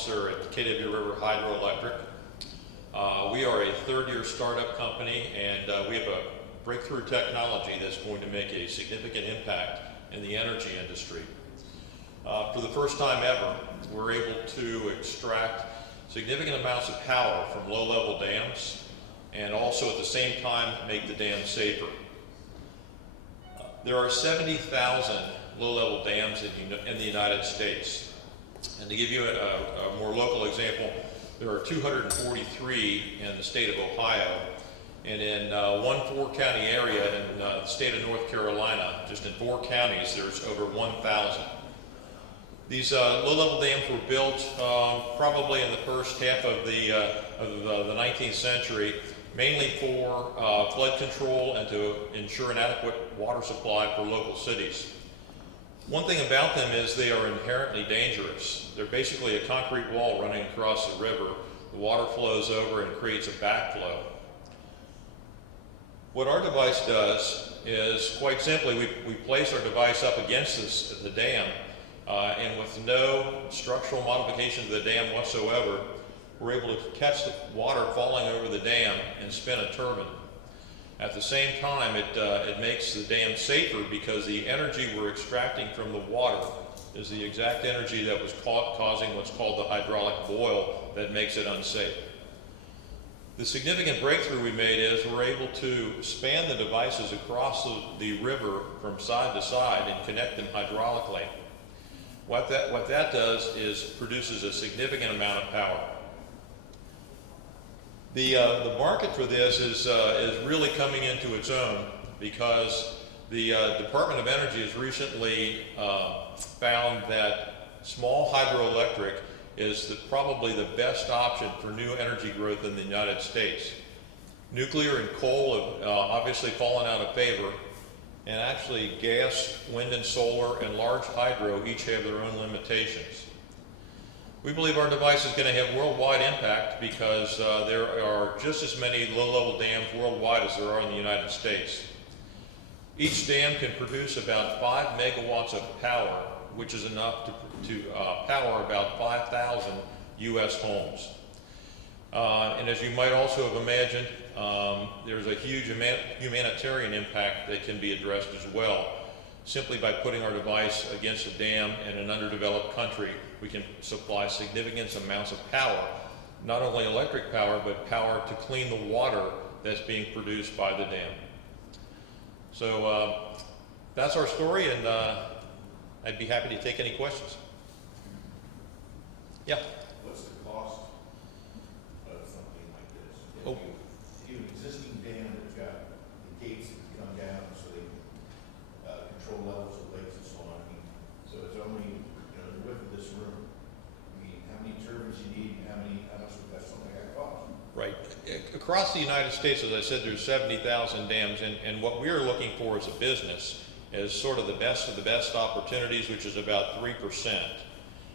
Officer at KW River Hydroelectric. We are a third-year startup company, and we have a breakthrough technology that's going to make a significant impact in the energy industry. For the first time ever, we're able to extract significant amounts of power from low-level dams and also at the same time make the dam safer. There are 70,000 low-level dams in the United States. And to give you a more local example, there are 243 in the state of Ohio, and in one four-county area in the state of North Carolina, just in 4 counties, there's over 1,000. These low-level dams were built probably in the first half of the 19th century, mainly for flood control and to ensure an adequate water supply for local cities. One thing about them is they are inherently dangerous. They're basically a concrete wall running across the river. The water flows over and creates a backflow. What our device does is, quite simply, we place our device up against the dam, and with no structural modification to the dam whatsoever, we're able to catch the water falling over the dam and spin a turbine. At the same time, it makes the dam safer because the energy we're extracting from the water is the exact energy that was causing what's called the hydraulic boil that makes it unsafe. The significant breakthrough we made is we're able to span the devices across the river from side to side and connect them hydraulically. What that does is produces a significant amount of power. The market for this is really coming into its own because the Department of Energy has recently found that small hydroelectric is probably the best option for new energy growth in the United States. Nuclear and coal have obviously fallen out of favor, and actually gas, wind and solar, and large hydro each have their own limitations. We believe our device is going to have worldwide impact because there are just as many low-level dams worldwide as there are in the United States. Each dam can produce about 5 megawatts of power, which is enough to power about 5,000 U.S. homes. And as you might also have imagined, there's a huge humanitarian impact that can be addressed as well. Simply by putting our device against a dam in an underdeveloped country, we can supply significant amounts of power, not only electric power, but power to clean the water that's being produced by the dam. So that's our story, and I'd be happy to take any questions. Yeah? What's the cost of something like this? Oh. If you have an existing dam that's got the gates that come down so they control levels of lakes and so on. I mean, so it's only, the width of this room. I mean, how many turbines you need and how much would that something like that cost? Right. Across the United States, as I said, there's 70,000 dams, and what we're looking for as a business is sort of the best opportunities, which is about 3%,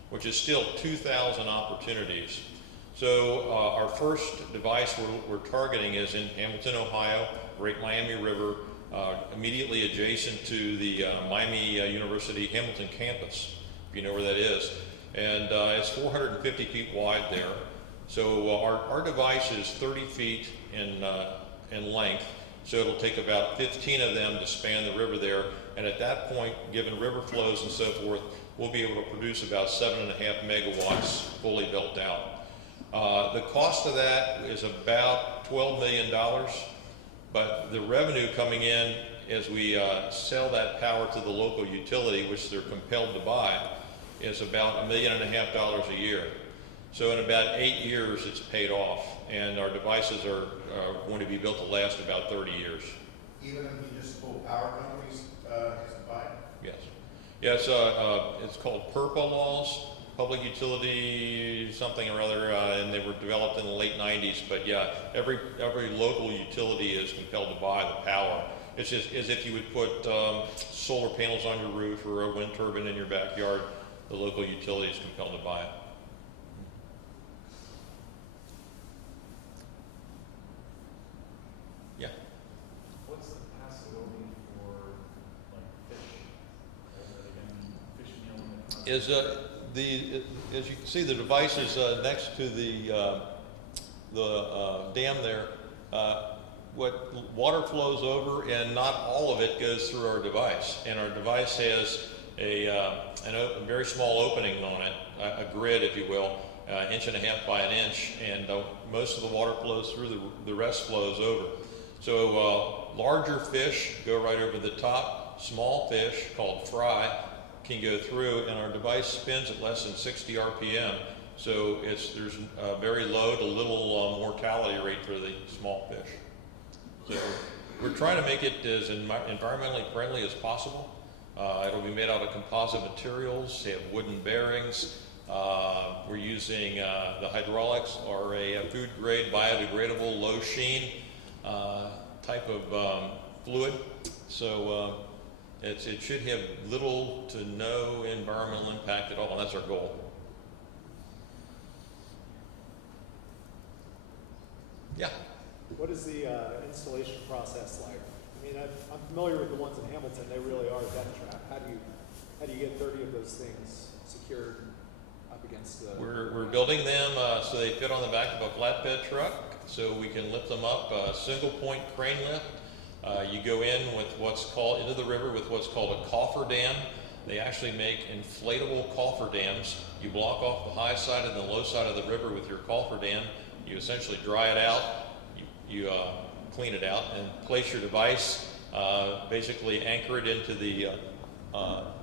which is still 2,000 opportunities. So our first device we're targeting is in Hamilton, Ohio, Great Miami River, immediately adjacent to the Miami University Hamilton campus, if you know where that is. And it's 450 feet wide there. So our device is 30 feet in length, so it'll take about 15 of them to span the river there. And at that point, given river flows and so forth, we'll be able to produce about 7.5 megawatts fully built out. The cost of that is about $12 million, but the revenue coming in as we sell that power to the local utility, which they're compelled to buy, is about $1.5 million a year. So in about 8 years, it's paid off, and our devices are going to be built to last about 30 years. Even municipal power companies has to buy it? Yes. Yes, it's called PURPA laws, Public Utility something or other, and they were developed in the late 90s. But yeah, every local utility is compelled to buy the power. It's just as if you would put solar panels on your roof or a wind turbine in your backyard. The local utility is compelled to buy it. Yeah. What's the possibility for like fish? Fish meal in the as you can see, the device is next to the dam there. What water flows over, and not all of it goes through our device. And our device has a very small opening on it, a grid, if you will, 1.5 inches by 1 inch, and most of the water flows through. The rest flows over. So larger fish go right over the top. Small fish, called fry, can go through, and our device spins at less than 60 RPM. So there's a very low to little mortality rate for the small fish. So we're trying to make it as environmentally friendly as possible. It'll be made out of composite materials, have wooden bearings. We're using the hydraulics are a food grade biodegradable low sheen type of fluid. So it should have little to no environmental impact at all, and that's our goal. Yeah. What is the installation process like? I mean, I'm familiar with the ones in Hamilton. They really are death trap. How do you get 30 of those things secured up against the? We're building them so they fit on the back of a flatbed truck, so we can lift them up. Single point crane lift. You go in with into the river with what's called a coffer dam. They actually make inflatable coffer dams. You block off the high side and the low side of the river with your coffer dam. You essentially dry it out, you clean it out, and place your device, basically anchor it into the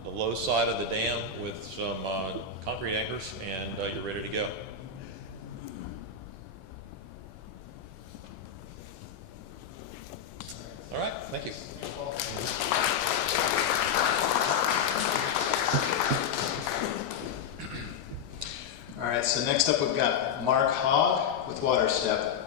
low side of the dam with some concrete anchors, and you're ready to go. All right, thank you. All right, so next up we've got Mark Hogg with Water Step.